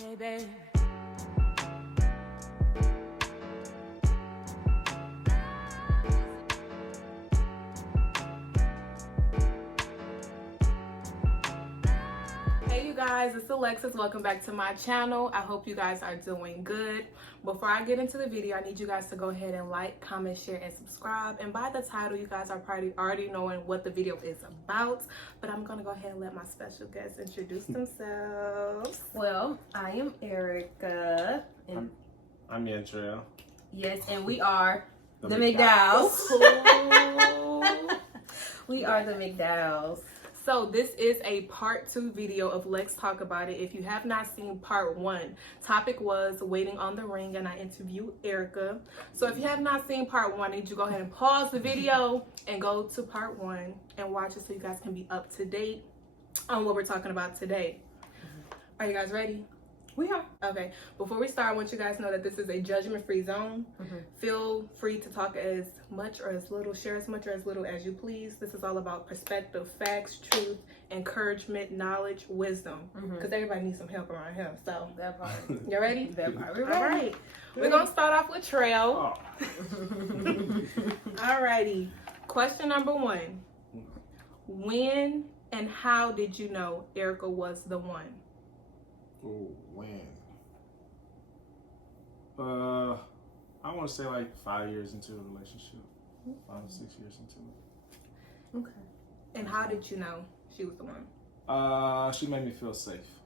Hey, babe. Hey you guys, it's Alexis. Welcome back to my channel. I hope you guys are doing good. Before I get into the video, I need you guys to go ahead and like, comment, share, and subscribe. And by the title, you guys are probably already knowing what the video is about. But I'm gonna go ahead and let my special guests introduce themselves. Well, I am Erica. And I'm Yantrell. yes, and we are the McDowells. McDowells. We are the McDowells. So this is a part 2 video of Lex Talk About It. If you have not seen part 1, topic was waiting on the ring and I interviewed Erica. So if you have not seen part 1, I need you to go ahead and pause the video and go to part 1 and watch it so you guys can be up to date on what we're talking about today. Are you guys ready? We are. Okay, before we start, I want you guys to know that this is a judgment-free zone. Feel free to talk as much or as little, share as much or as little as you please. This is all about perspective, facts, truth, encouragement, knowledge, wisdom. Because everybody needs some help around here. So, That part. you ready? That part. All right. We're going to start off with Trail. Alrighty. Question number 1. When and how did you know Erica was the one? Oh, when? I want to say like 5 years into a relationship. 5 to 6 years into it. Okay. And how did you know she was the one? She made me feel safe.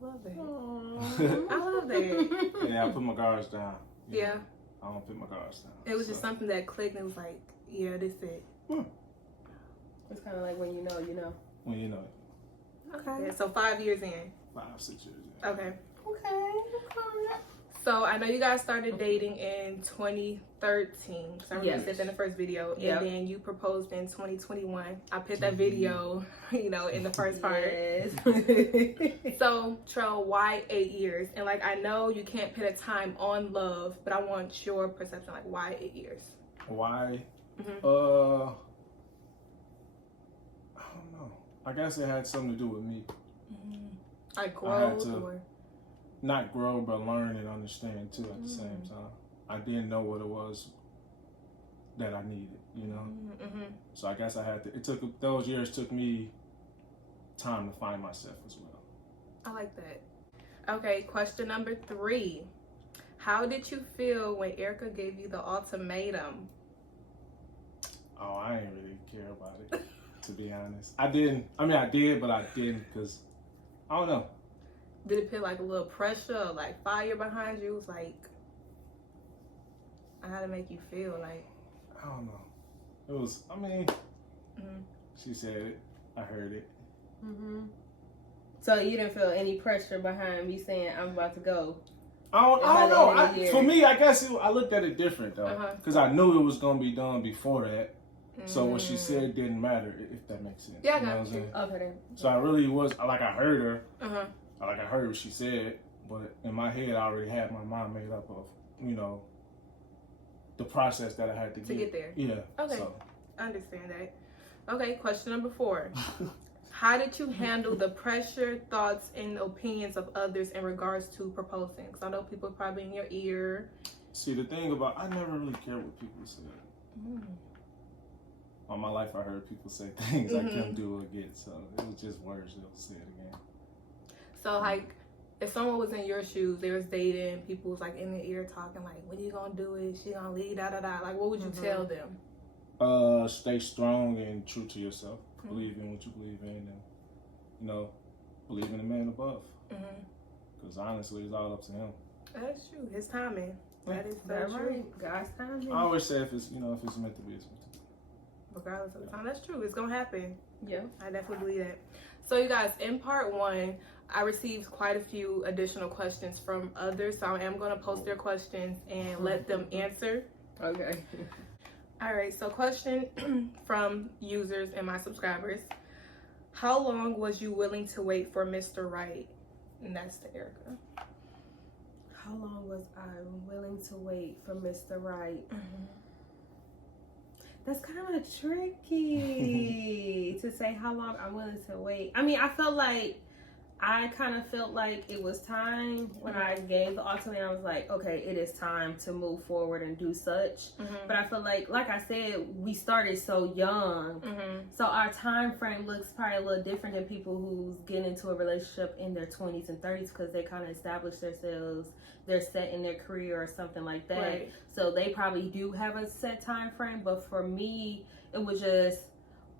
I love that. Aww. I love that. Yeah, I put my guards down. You Yeah. know, I don't put my guards down. It was just something that clicked and it was like, yeah, this it. It's kind of like when you know, you know. When you know it. Okay. Yeah, so 5 years in. 5, 6 years. Yeah. Okay. Okay. So I know you guys started dating in 2013. So I remember you said that in the first video. Yep. And then you proposed in 2021. I put that video, in the first part. Yes. So, Trell, why 8 years? And like, I know you can't put a time on love, but I want your perception. Like, why 8 years? Why? I don't know. I guess it had something to do with me. Like I had growth to- or? Not grow, but learn and understand too at the same time. I didn't know what it was that I needed, you know? So I guess I had to, those years took me time to find myself as well. I like that. Okay, question number 3. How did you feel when Erica gave you the ultimatum? Oh, I didn't really care about it, to be honest. I did, but I didn't because, I don't know. Did it put like a little pressure or like fire behind you? It was like, how to make you feel like? I don't know. It was, she said it. I heard it. So you didn't feel any pressure behind me saying I'm about to go? I don't know. For me, I guess I looked at it different though, because I knew it was gonna be done before that. So what she said didn't matter, if that makes sense. Yeah, I you know got what I'm you. saying? Okay then. So I really was like, I heard her. Uh-huh. I heard what she said, but in my head, I already had my mind made up of, the process that I had to get there. Yeah. Okay. So. I understand that. Okay, question number 4. How did you handle the pressure, thoughts, and opinions of others in regards to proposing? Because I know people are probably in your ear. See, the thing about, I never really cared what people said. All my life, I heard people say things I couldn't do or get, so it was just words they'll say it again. So, like, if someone was in your shoes, they was dating, people was, like, in their ear talking, like, when you gonna do it? She gonna leave, da-da-da. Like, what would you tell them? Stay strong and true to yourself. Believe in what you believe in and, believe in the man above. Because honestly, it's all up to him. That's true. His timing. That is That's so true. right. God's timing. I always say if it's meant to be, it's meant to be. Regardless of the time. That's true. It's gonna happen. Yeah. I definitely believe that. So, you guys, in part 1, I received quite a few additional questions from others. So I am going to post their questions and let them answer. Okay. All right. So question from users and my subscribers. How long was you willing to wait for Mr. Right? And that's to Erica. How long was I willing to wait for Mr. Right? That's kind of tricky to say how long I'm willing to wait. I mean, I felt like I kind of felt like it was time when I gave the ultimatum. I was like, okay, it is time to move forward and do such. But I feel like I said, we started so young. So our time frame looks probably a little different than people who's getting into a relationship in their 20s and 30s because they kind of established themselves. They're set in their career or something like that. Right. So they probably do have a set time frame. But for me, it was just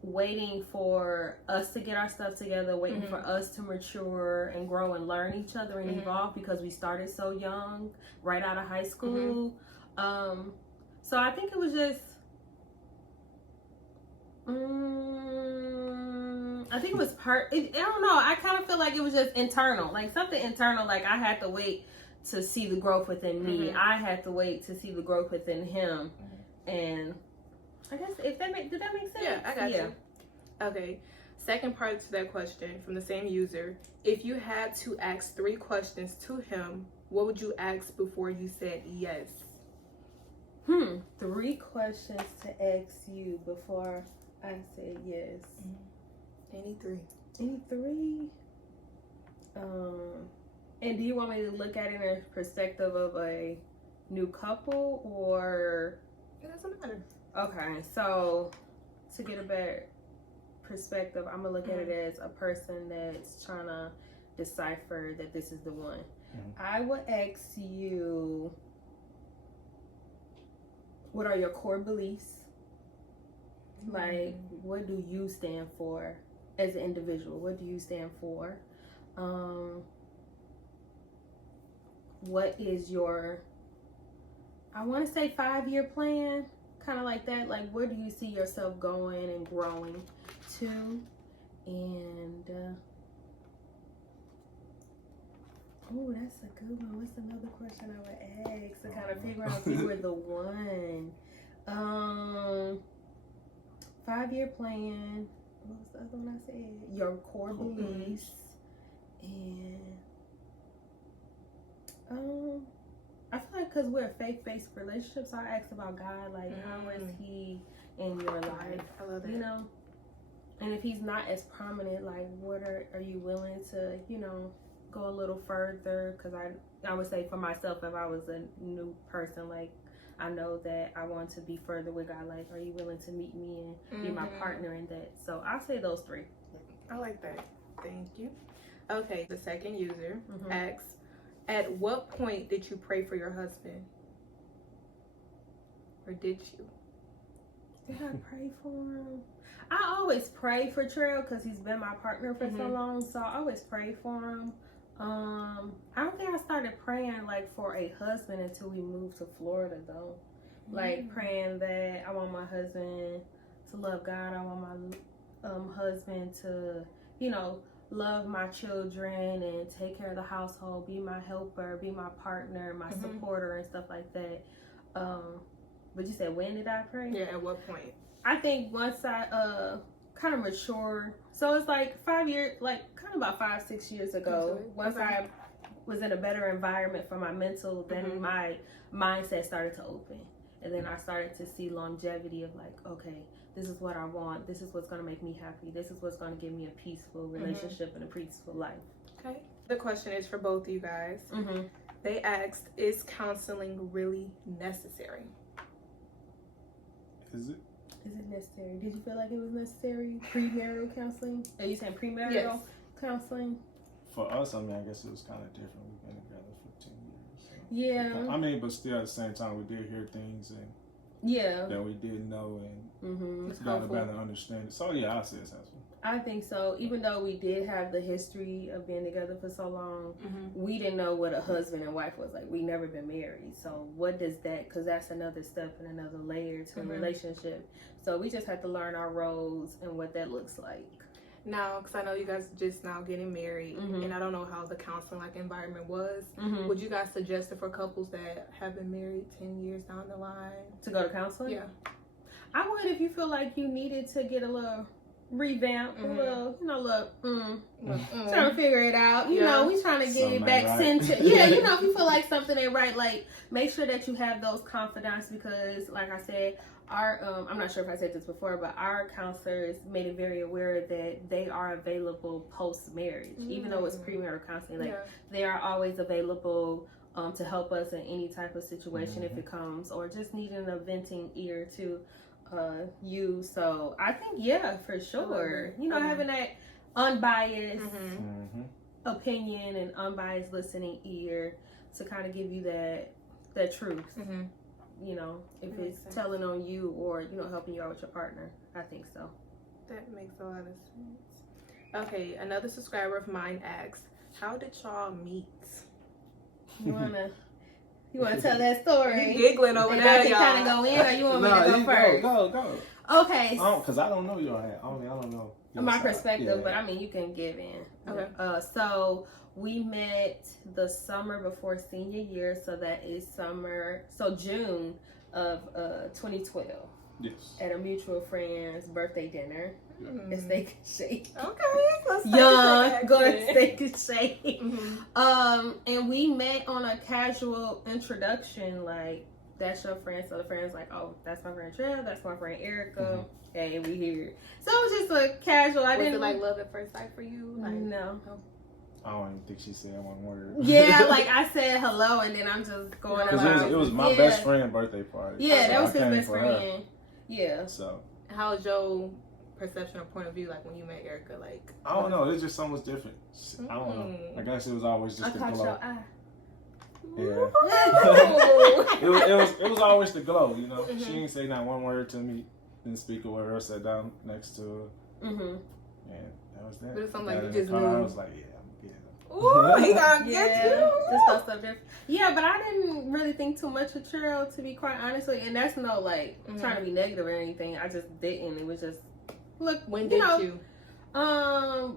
waiting for us to get our stuff together, waiting for us to mature and grow and learn each other and evolve because we started so young, right out of high school. So I think it was just, I think it was I don't know, I kind of feel like it was just internal, like something internal, like I had to wait to see the growth within me. I had to wait to see the growth within him. And I guess did that make sense? Yeah, I got you. Okay. Second part to that question from the same user. If you had to ask 3 questions to him, what would you ask before you said yes? 3 questions to ask you before I said yes. Any 3. Any 3? And do you want me to look at it in a perspective of a new couple or? It doesn't matter. Okay, so to get a better perspective, I'm gonna look at it as a person that's trying to decipher that this is the one. I would ask you, what are your core beliefs? Like, what do you stand for as an individual? What do you stand for? What is your, I want to say 5-year plan? Kind of like that, like where do you see yourself going and growing to? And oh, that's a good one. What's another question I would ask to kind of figure out if you were the one? 5-year plan. What was the other one I said? Your core beliefs. And I feel like because we're a faith-based relationship, so I asked about God, like how is he in your life? I love that. You know, and if he's not as prominent, like what are you willing to, you know, go a little further? Because I would say for myself, if I was a new person, like I know that I want to be further with God. Like, are you willing to meet me and be my partner in that? So I'll say those 3. I like that. Thank you. Okay, the second user asks, at what point did you pray for your husband? Or did you? Did I pray for him? I always pray for Trail because he's been my partner for so long. So I always pray for him. I don't think I started praying like for a husband until we moved to Florida though. Like praying that I want my husband to love God. I want my husband to, you know, love my children and take care of the household, be my helper, be my partner, my supporter and stuff like that. But you said, when did I pray? Yeah, at what point? I think once I kind of matured. So it's like 5 years, like kind of about 5-6 years ago. Once I was in a better environment for my mental, then my mindset started to open. And then I started to see longevity of like, okay, this is what I want. This is what's going to make me happy. This is what's going to give me a peaceful relationship and a peaceful life. Okay. The question is for both of you guys. They asked, is counseling really necessary? Is it? Is it necessary? Did you feel like it was necessary? Premarital counseling? Are you saying premarital counseling? For us, I mean, I guess it was kind of different. We've been together for 10 years. So. Yeah. I mean, but still at the same time, we did hear things and that we didn't know and got a better understanding. So yeah, I say it's helpful. I think so. Even though we did have the history of being together for so long, we didn't know what a husband and wife was like. We never been married. So what does that, because that's another step and another layer to a relationship. So we just had to learn our roles and what that looks like. Now, because I know you guys just now getting married, and I don't know how the counseling like environment was. Would you guys suggest it for couples that have been married 10 years down the line to go to counseling? Yeah, I would if you feel like you needed to get a little revamp, a little, you know, trying to figure it out. You know, we trying to get it back centered. Yeah, you know, if you feel like something ain't right, like make sure that you have those confidants because, like I said, our I'm not sure if I said this before, but our counselors made it very aware that they are available post marriage, even though it's premarital counseling. Like they are always available to help us in any type of situation if it comes, or just needing a venting ear to use. So I think for sure, having that unbiased opinion and unbiased listening ear to kind of give you that truth. If it's telling on you or helping you out with your partner. I think so. That makes a lot of sense. Okay, another subscriber of mine asked, how did y'all meet? You wanna tell that story? You giggling over there, y'all. Kind of go in, or you want me to go first? Go. Okay. Because I don't know your hat. I don't know my perspective, but I mean you can give in. Okay. So we met the summer before senior year, so that is June of 2012. Yes. At a mutual friend's birthday dinner at Steak and Shake. Okay. Young, going to Steak and Shake. And we met on a casual introduction, like, that's your friend. So the friend's like, oh, that's my friend Trev, that's my friend Erica. Hey, we here. So it was just a casual. Was it like love at first sight for you? Like, no. I don't even think she said one word. Yeah, like I said hello, and then I'm just going because it was my best friend's birthday party. Yeah, so that was his best friend. friend. Yeah. So how was your perception or point of view like when you met Erica? Like I don't know, it's just something different. I don't know. I guess it was always just the glow. Your eye. Yeah. it was always the glow, She didn't say not one word to me, didn't speak a word, or sat down next to her. And that was that. But it's something like you just knew. knew. I was like, yeah. Ooh, he gonna get you. Just stuff different. Yeah, but I didn't really think too much of Trill, to be quite honest with you. And that's no trying to be negative or anything. I just didn't. It was just when did you?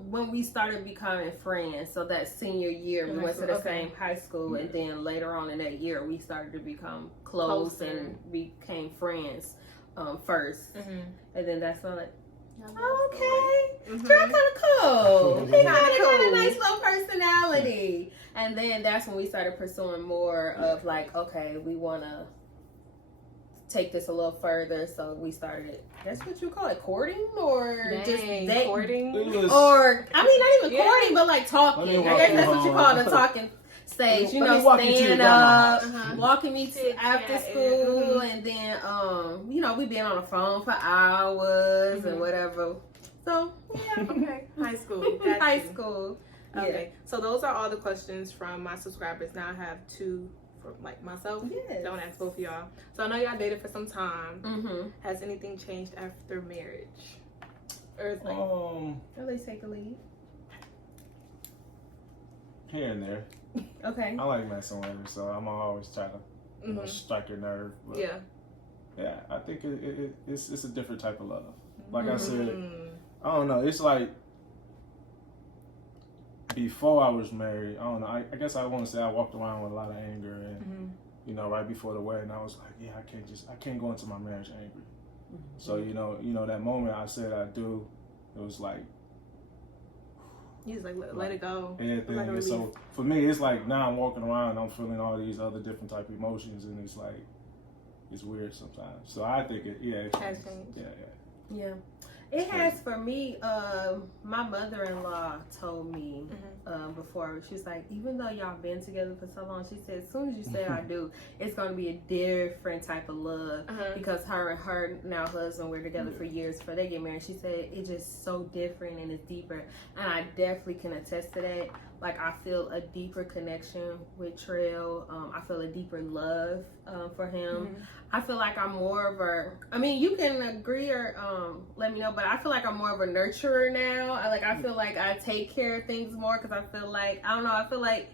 When we started becoming friends. So that senior year, we went to the same high school, and then later on in that year, we started to become close and became friends first, and then that's when okay, Trill kind of cool. He got a nice little personality. And then that's when we started pursuing more of okay, we want to take this a little further. So we started, that's what you call it, courting or just courting? Or, I mean, not even courting, but talking. I guess that's what you call the talking stage. Staying up, walking me to after school, and then, we been on the phone for hours and whatever. So, yeah. Okay. High school. High school. Okay. So those are all the questions from my subscribers. Now I have two from myself. Yes. Don't ask both of y'all. So I know y'all dated for some time. Has anything changed after marriage? Or it's at least take a leave. Here and there. Okay. I like messing with her, so I'm always trying to strike your nerve. But yeah, I think it's a different type of love. Like I said, I don't know. It's like before I was married, I don't know. I guess I want to say I walked around with a lot of anger, and right before the wedding, I was like, yeah, I can't go into my marriage angry. So that moment I said I do, it was like. You just let it go. Everything. And so for me, it's like now I'm walking around, I'm feeling all these other different type of emotions, and it's like it's weird sometimes. So I think it has changed. Yeah. It has for me. My mother-in-law told me before, she was like, even though y'all been together for so long, she said, as soon as you say I do, it's going to be a different type of love because her and her now husband were together for years before they get married. She said it's just so different and it's deeper, and I definitely can attest to that. Like I feel a deeper connection with Trail. I feel a deeper love for him. I feel like I'm more of you can agree or let me know, but I feel like I'm more of a nurturer now. I feel like I take care of things more because I feel like, I don't know, I feel like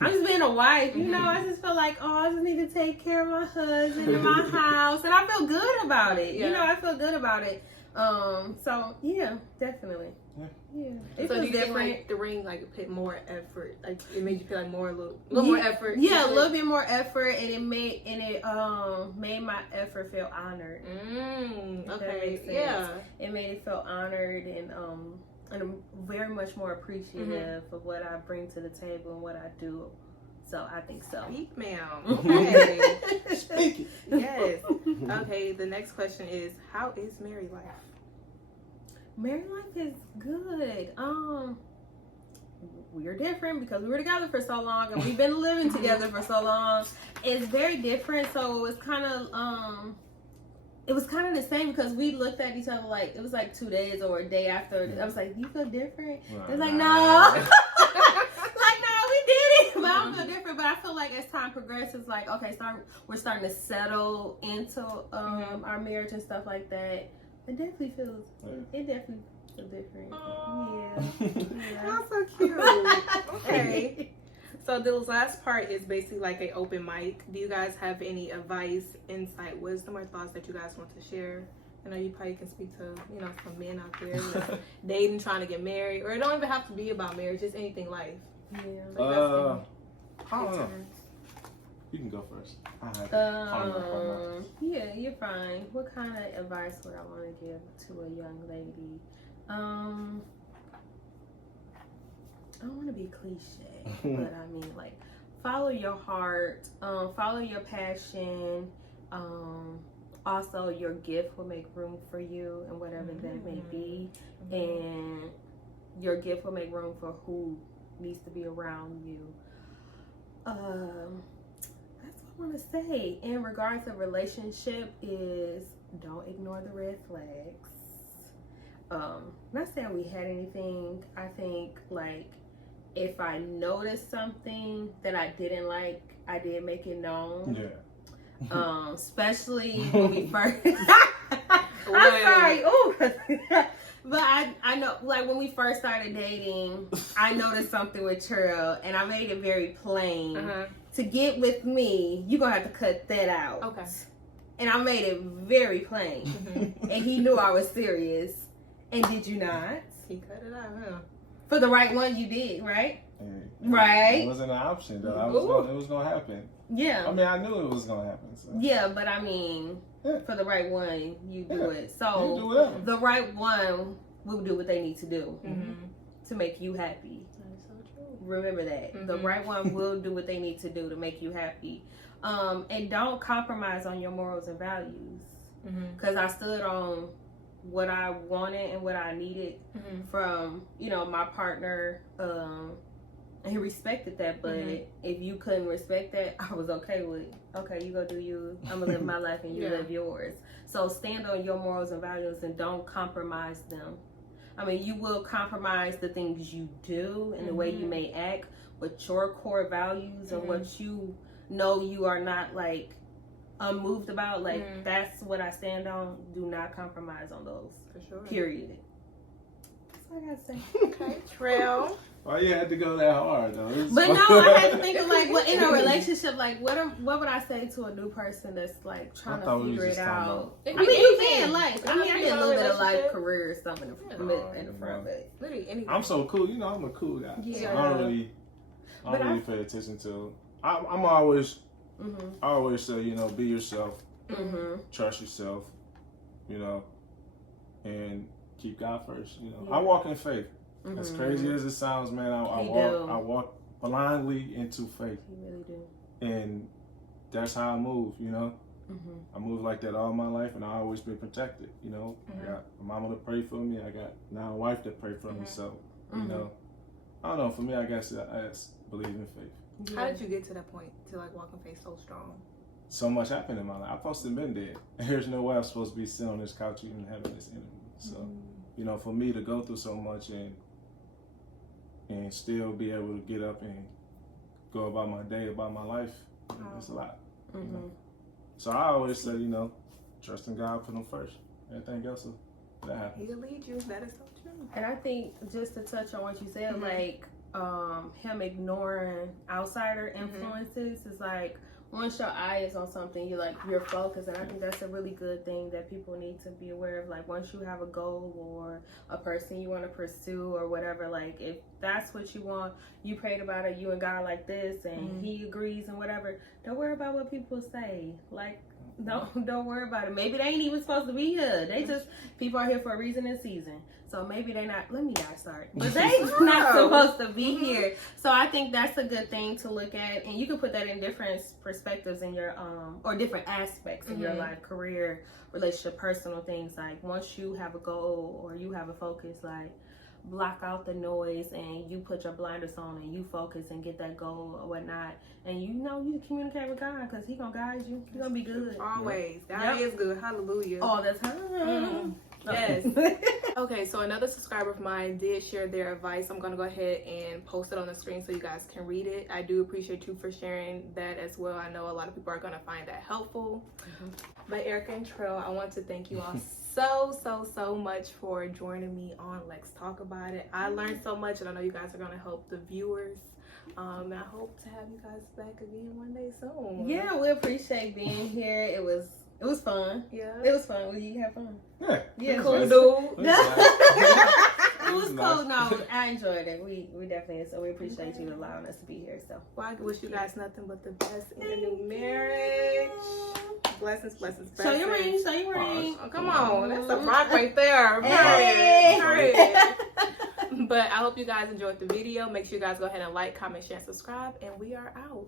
I'm just being a wife, I just feel like, I just need to take care of my husband and my house, and I feel good about it. I feel good about it. So yeah, definitely. Yeah. It so feels do you different. think the ring put more effort? It made you feel like a little more effort. Yeah, a little bit more effort, and it made my effort feel honored. Okay. Yeah. It made it feel honored and I'm very much more appreciative of what I bring to the table and what I do So I think so. Speak, ma'am. Okay. Speak it. Yes. Okay, the next question is, how is married life? Married life is good. We're different because we were together for so long and we've been living together for so long. It's very different. So it's kind of it was kind of the same because we looked at each other like it was like 2 days or a day after. I was like, "You feel different?" It was like, "No." Like, no, we did it. But I don't feel different. But I feel like as time progresses, like, okay, we're starting to settle into our marriage and stuff like that. It definitely feels. It definitely feels different. Yeah. That's so cute. Okay. So the last part is basically like an open mic. Do you guys have any advice, insight, wisdom, or thoughts that you guys want to share? I know you probably can speak to, some men out there that's dating, trying to get married, or it don't even have to be about marriage, just anything life. Yeah. I don't know. You can go first. Yeah, you're fine. What kind of advice would I want to give to a young lady? I don't want to be cliche, but I mean, like, follow your heart, follow your passion. Also, your gift will make room for you, and whatever that may be, and your gift will make room for who needs to be around you. That's what I want to say in regards to relationship is don't ignore the red flags. Not saying we had anything. I think like if I noticed something that I didn't like, I did make it known. Yeah. Especially when we first. I'm sorry. Ooh. But I know, like, when we first started dating, I noticed something with Cheryl, and I made it very plain. To get with me, you're going to have to cut that out. Okay. And I made it very plain. And he knew I was serious. And did you not? He cut it out, huh? For the right one, you did, right? Hey, Right. It wasn't an option, though. It was going to happen. Yeah. I mean, I knew it was going to happen. So. Yeah, but I mean, for the right one, you do it. So you do whatever. the right one will do what they need to do to make you happy. That is so true. Remember that. The right one will do what they need to do to make you happy. And don't compromise on your morals and values. Because I stood on what I wanted and what I needed from, my partner. And he respected that, but if you couldn't respect that, I was okay with, you go do you. I'm going to live my life and you live yours. So stand on your morals and values and don't compromise them. I mean, you will compromise the things you do and the way you may act, but your core values and what you know you are not, like, unmoved about, like, that's what I stand on. Do not compromise on those. For sure. Period. That's what I got to say. Okay, Trail. Why you had to go that hard, though? But no, I had to think of, like, in a relationship, like, what would I say to a new person that's, like, trying to figure it out? I mean, you can, like, I did a little bit of life, career, stuff in the front, but literally anything. I'm so cool. I'm a cool guy. Yeah. I don't really pay attention to. I'm always, I always say, be yourself, trust yourself, and keep God first. I walk in faith. As crazy as it sounds, man, I walk blindly into faith. You really do. And that's how I move, I move like that all my life, and I always been protected, I got a mama to pray for me. I got now a wife to pray for me. So, I don't know. For me, I guess I just believe in faith. How did you get to that point to, like, walk in faith so strong? So much happened in my life. I'm supposed to have been dead. There's no way I'm supposed to be sitting on this couch even having this interview. So, for me to go through so much and still be able to get up and go about my day, about my life, it's a lot. So I always say, trust in God, put Him first. Everything else will happen. He'll lead you. That is so true. And I think just to touch on what you said, like him ignoring outsider influences is like once your eye is on something, you're focused, and I think that's a really good thing that people need to be aware of. Like once you have a goal or a person you want to pursue or whatever, like if that's what you want, you prayed about it, you and God like this, and He agrees and whatever. Don't worry about what people say. Like Don't worry about it. Maybe they ain't even supposed to be here. They just, people are here for a reason and season. So maybe they not, let me not start. But they not supposed to be here. So I think that's a good thing to look at. And you can put that in different perspectives in your, or different aspects in your life, career, relationship, personal things. Like once you have a goal or you have a focus, like block out the noise and you put your blinders on and you focus and get that goal or whatnot. And you know, you communicate with God because He gonna guide you. You're gonna be good. Always. God is good. Hallelujah. All the time. Yes. Okay, so another subscriber of mine did share their advice. I'm going to go ahead and post it on the screen so you guys can read it. I do appreciate you for sharing that as well. I know a lot of people are going to find that helpful. But Erica and Trell, I want to thank you all so much for joining me on Lex Talk About It. I learned so much, and I know you guys are going to help the viewers. And I hope to have you guys back again one day soon. Yeah, we appreciate being here. It was fun. Yeah. It was fun. Well, you had fun. Yeah. Cool Nice. dude. It was nice. cool. No, I enjoyed it. We definitely, so we appreciate you allowing us to be here. So Well, I wish you guys nothing but the best in your new marriage. Blessings. show your ring. Show your ring. Oh, come on. That's a rock right there. Hey. Period. But I hope you guys enjoyed the video. Make sure you guys go ahead and like, comment, share, and subscribe. And we are out.